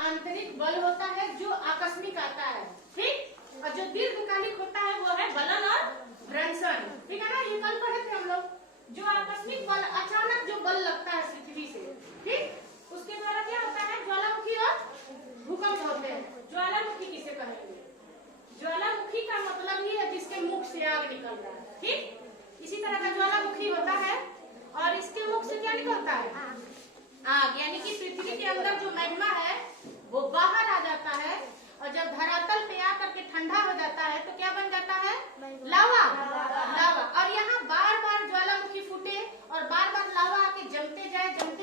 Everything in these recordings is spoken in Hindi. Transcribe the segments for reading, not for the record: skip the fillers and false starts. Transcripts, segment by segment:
आंतरिक बल होता है जो आकस्मिक आता है, ठीक। और जो दीर्घकालिक होता है वो है गलन और भ्रंशन, ठीक है ना। ये कल पढ़े थे हम लोग। जो आकस्मिक बल, अचानक जो बल लगता है पृथ्वी से, ठीक, उसके द्वारा क्या होता है, ज्वालामुखी और भूकंप होते हैं। ज्वालामुखी किसे कहेंगे? ज्वालामुखी का मतलब ही है जिसके मुख से आग निकल रहा है, ठीक। इसी तरह का ज्वालामुखी होता है और इसके मुख से क्या निकलता है, आग। यानी कि पृथ्वी के अंदर जो मैग्मा है वो बाहर आ जाता है और जब धरातल पे आकर के ठंडा हो जाता है तो क्या बन जाता है, लावा। लावा। और यहाँ बार बार ज्वालामुखी फूटे और बार बार लावा आके जमते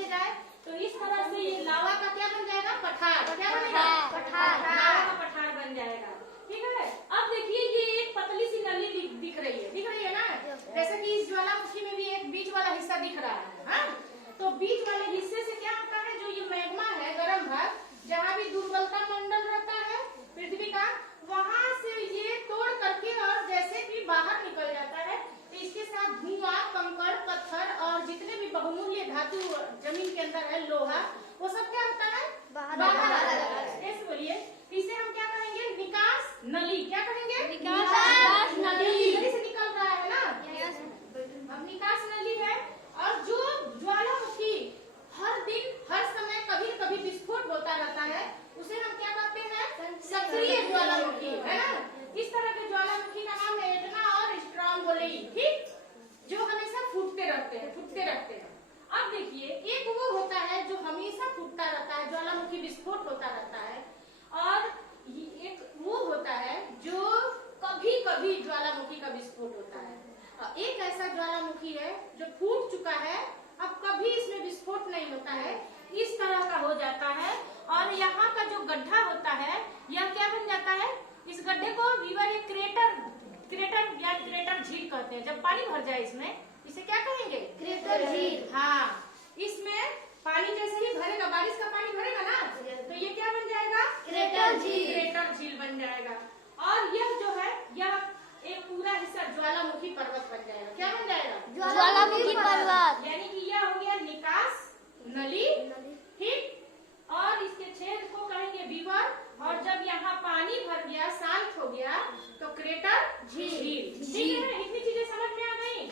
जाए तो इस तरह से ये लावा का क्या बन जाएगा, पठार। क्या बनेगा, पठार। लावा का पठार बन जाएगा, ठीक है। अब देखिए ये एक पतली सी नली दिख रही है ना, जैसे कि इस ज्वालामुखी में भी एक बीच वाला हिस्सा दिख रहा है, हाँ? तो बीच वाले हिस्से से क्या होता है, जो ये मैग्मा है, गर्म भाग, जहाँ भी दुर्बलता मंडल रहता है पृथ्वी का, वहाँ से ये तोड़ करके और जैसे कि बाहर निकल जाता है। तो इसके साथ धुआं, कंकड़, पत्थर और जितने भी बहुमूल्य धातु जमीन के अंदर है, लोहा, वो सब क्या होता है, बाहर आ जाता है। कैसे बोलिए? इसे हम क्या कहेंगे, निकास नली। क्या कहेंगे, निकास नली। नली से निकल रहा है ना, अब निकास नली है। और जो ज्वालामुखी हर दिन हर समय कभी न कभी विस्फोट होता रहता है, उसे हम क्या कहते हैं, सक्रिय ज्वालामुखी, है ना। इस तरह के ज्वालामुखी का नाम है एटना और स्ट्रोम्बोली, ठीक, जो हमेशा फूटते रहते हैं। अब देखिए एक वो होता है जो हमेशा फूटता रहता है, ज्वालामुखी विस्फोट होता रहता है, और एक वो होता है जो कभी कभी ज्वालामुखी का विस्फोट होता है। और एक ऐसा ज्वालामुखी है जो फूट चुका है, अब कभी इसमें विस्फोट नहीं होता है, इस तरह का हो जाता है। और यहाँ का जो गड्ढा होता है यह क्या बन जाता है, इस गड्ढे को रिवर या क्रेटर या क्रेटर झील कहते हैं। जब पानी भर जाए इसमें, इसे क्या कहेंगे, क्रेटर झील। हाँ, इसमें पानी जैसे ही भरेगा, बारिश का पानी भरेगा ना, तो ये क्या बन जाएगा, क्रेटर झील बन जाएगा। और यह जो है, यह एक पूरा हिस्सा ज्वालामुखी पर्वत बन जाएगा। क्या बन जाएगा, ज्वालामुखी पर्वत। यानी कि यह हो गया निकास नली, ठीक। और इसके छेद को कहेंगे विवर, और जब यहाँ पानी भर गया, शांत हो गया, तो क्रेटर झील। ठीक है, इतनी चीजें समझ में आ गई।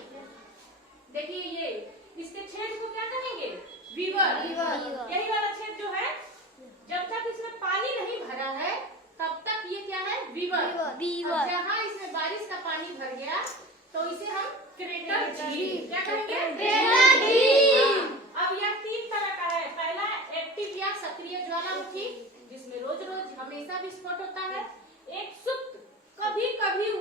देखिए ये इसके छेद को क्या कहेंगे, विवर। यही वाला छेद जो है, जब तक इसमें पानी नहीं भरा है तब तक ये क्या है, विवर। जहाँ इसमें बारिश का पानी भर गया तो इसे हम क्रेटर झील, क्या कहेंगे, क्रेटर झील। अब यह तीन तरह का है। पहला एक्टिव या सक्रिय ज्वालामुखी, जिसमें रोज रोज हमेशा विस्फोट होता है। एक सुप्त, कभी कभी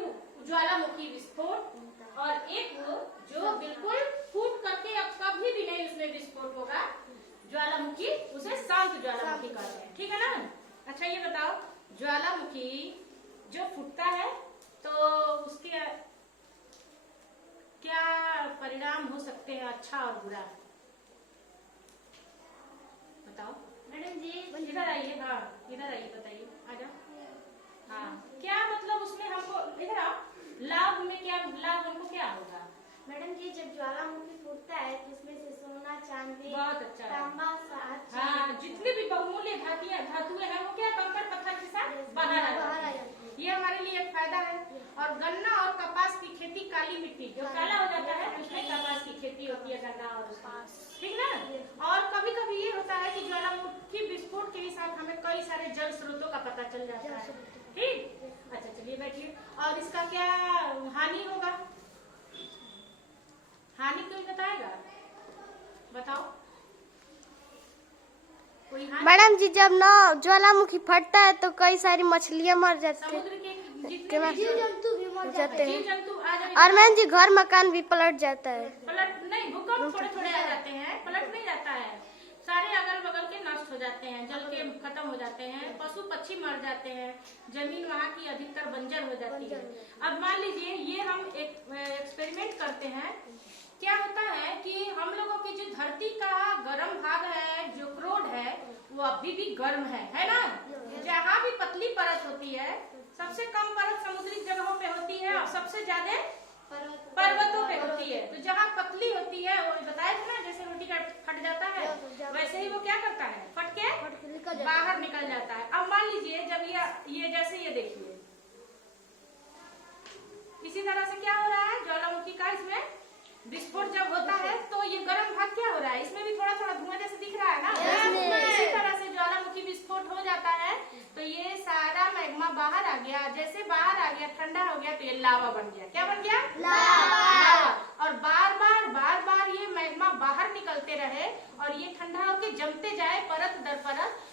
ज्वालामुखी विस्फोट, और एक वो जो बिल्कुल फूट करके अब कभी भी नहीं उसमें विस्फोट होगा ज्वालामुखी, उसे शांत ज्वालामुखी कहते हैं, ठीक है ना। अच्छा ये बताओ, ज्वालामुखी जो फूटता है तो उसके क्या परिणाम हो सकते हैं, अच्छा और बुरा, बताओ। मैडम जी इधर आइए, हाँ इधर आइए, बताइए, आ जाओ। हाँ, क्या मतलब उसमें हमको, इधर आओ, लाभ में क्या, लाभ हमको क्या होगा? मैडम जी जब ज्वालामुखी फूटता है तो इसमें से सोना, चांदी, बहुत अच्छा, तांबा, हाँ, जितने भी बहुमूल्य धातुएं हैं वो क्या, कंकड़ पत्थर के साथ बाहर आ जाती है। ये हमारे लिए एक फायदा है। और गन्ना और कपास की खेती, काली मिट्टी जो काला हो जाता है, उसमें कपास की खेती होती है, गन्ना और कपास, ठीक ना। और कभी कभी ये होता है कि ज्वालामुखी विस्फोट के साथ हमें कई सारे जल स्रोतों का पता चल जाता है, ठीक। अच्छा चलिए बैठिए। और इसका क्या हानि होगा, हानि कोई बताएगा, बताओ कोई हानि? मैडम जी जब ना ज्वालामुखी फटता है तो कई सारी मछलियां मर जाती हैं, समुद्र के जितने जीव जंतु भी मर जाते हैं, जीव जंतु आ जाते और मैडम जी घर मकान भी पलट जाता है। पलट नहीं, भूकंप थोड़े थोड़े आ जाते हैं, पलट नहीं जाता है। सारे अगल बगल के नष्ट हो जाते हैं, जल के खत्म हो जाते हैं, पशु पक्षी मर जाते हैं, जमीन वहाँ की अधिकतर बंजर हो जाती है। अब मान लीजिए ये हम एक एक्सपेरिमेंट करते हैं। क्या होता है कि हम लोगों की जो धरती का गर्म भाग है, जो क्रोड है, वो अभी भी गर्म है ना। जहाँ भी पतली परत होती है, सबसे कम परत समुद्री जगहों पे होती है और सबसे ज्यादा पर्वतों पे होती है। तो जहाँ पतली होती है, वो बताया था ना, जैसे रोटी का फट जाता है, वैसे ही वो क्या करता है, फट के बाहर निकल जाता है। अब मान लीजिए जब ये जैसे ये देखिए, इसी तरह से क्या हो रहा है, ज्वालामुखी का इसमें विस्फोट जब होता है तो ये गर्म भाग क्या हो रहा है, इसमें भी थोड़ा थोड़ा धुआं जैसे दिख रहा है ना। इसी तरह से ज्वालामुखी विस्फोट हो जाता है तो ये सारा मैग्मा बाहर आ गया। जैसे बाहर आ गया, ठंडा हो गया, तो ये लावा बन गया। क्या बन गया? लावा। और बार बार ये मैग्मा बाहर निकलते रहे और ये ठंडा होके जमते जाए परत दर परत।